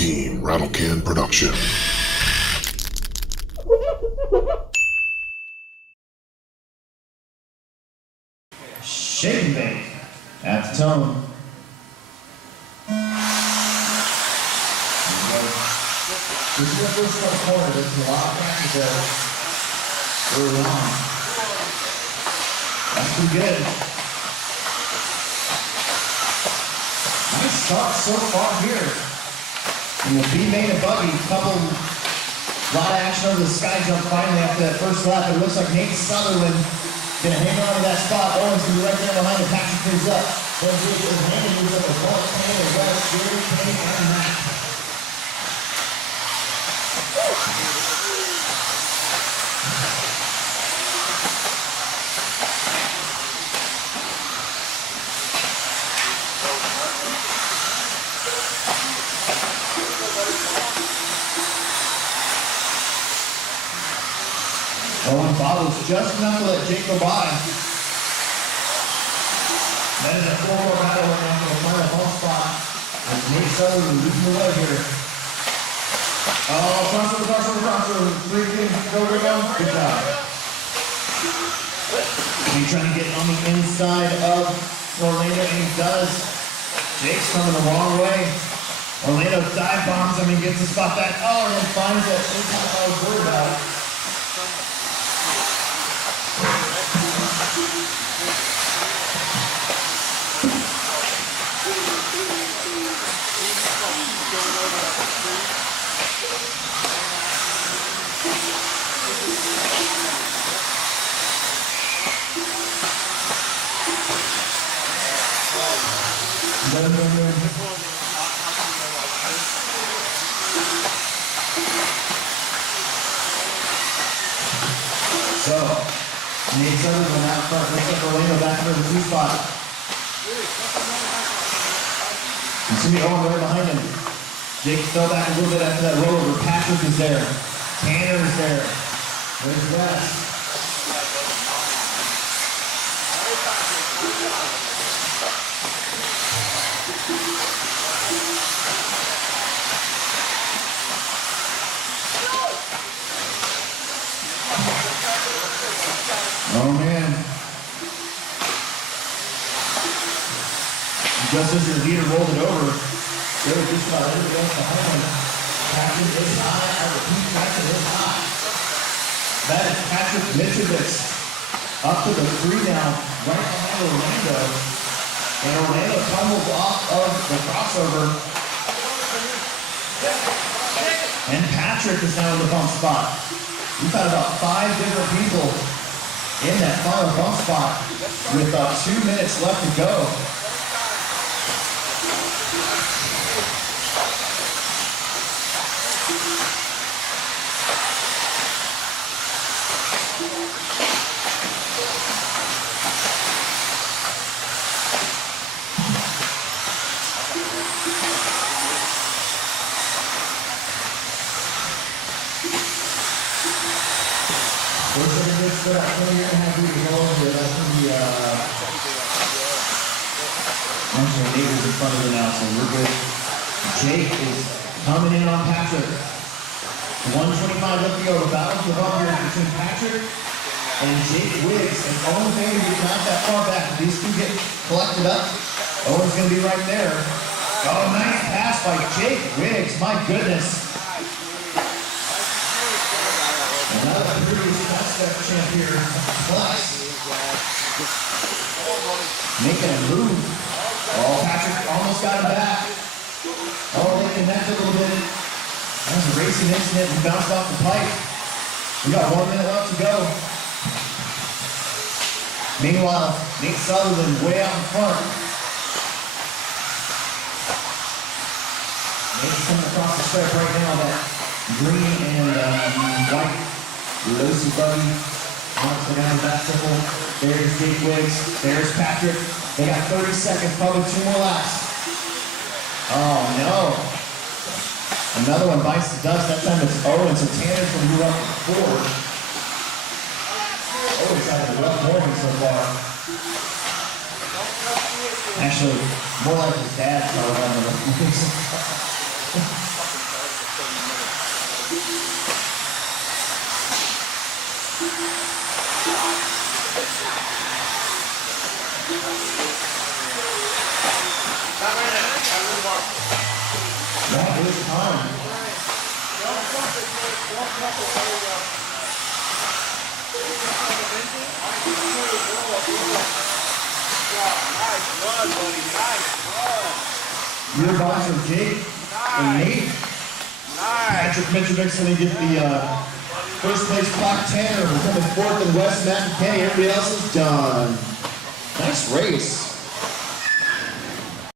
Team Rattlecan Production. Shake and bake at the tone. This is the first corner. There's a lot of practice there early on. That's pretty good. Nice start so far here. And the B-main and buggy, couple, lot of action over the sky jump finally after that first lap. It looks like Nate Sutherland gonna hang on to that spot. Owen's gonna be right there behind him. Patrick moves up. Then Jake is handing moves up with Mark Payne and West, Jerry Payne and Matt. Owen follows just enough to let Jake go by. That is a 4-4 battle right now for the final home spot. As Nate Sutherland losing the way here. Oh, crossover. 3 things. Go. Good job. He's trying to get on the inside of Orlando, and he does. Jake's coming the wrong way. Orlando dive bombs him and gets the spot back. Oh, and then finds that inside. I was worried about it. So, Nate Sutherland out front, looks like Orlando back for the 2 spot. You see Owen right behind him. Jake fell back a little bit after that rollover. Patrick is there. Tanner is there. There's West. Oh man. Just as your leader rolled it over, there was just about everybody else behind him. Patrick is high. I repeat, Patrick is high. That is Patrick Mitrovich up to the 3 now, right behind Orlando. And Orlando tumbles off of the crossover. And Patrick is now in the bump spot. We've had about 5 different people in that final bump spot with 2 minutes left to go. We're at 20 and a half weeks ago, but that's going to be, actually, Nate is in front of it now, so we're good. Jake is coming in on Patrick. 125 left to go. The battle's the ball here between Patrick and Jake Wiggs. And Owen Bailey is not that far back. If these two get collected up, Owen's going to be right there. Oh, nice pass by Jake Wiggs. My goodness. Another previous step champ here, Flex. Making a move. Oh, Patrick almost got him back. Oh, they connected a little bit. That was a racing incident. We bounced off the pipe. We got 1 minute left to go. Meanwhile, Nate Sutherland way out in front. Nate's coming across the strip right now. That green and white Losi buggy, once the guy back triple. There's Jake Wiggs, there's Patrick. They got 30 seconds, probably 2 more laps. Oh no. Another one bites the dust, that time it's Owen, so Tanner's going to move up to 4. Owen's having a rough morning so far. Actually, more like his dad probably having a rough morning so far. That is time. Your box of Jake and Nate. Patrick Mitrovic going to get the first place clock 10, or coming fourth and West, Matt and Kenny. Everybody else is done. Nice race.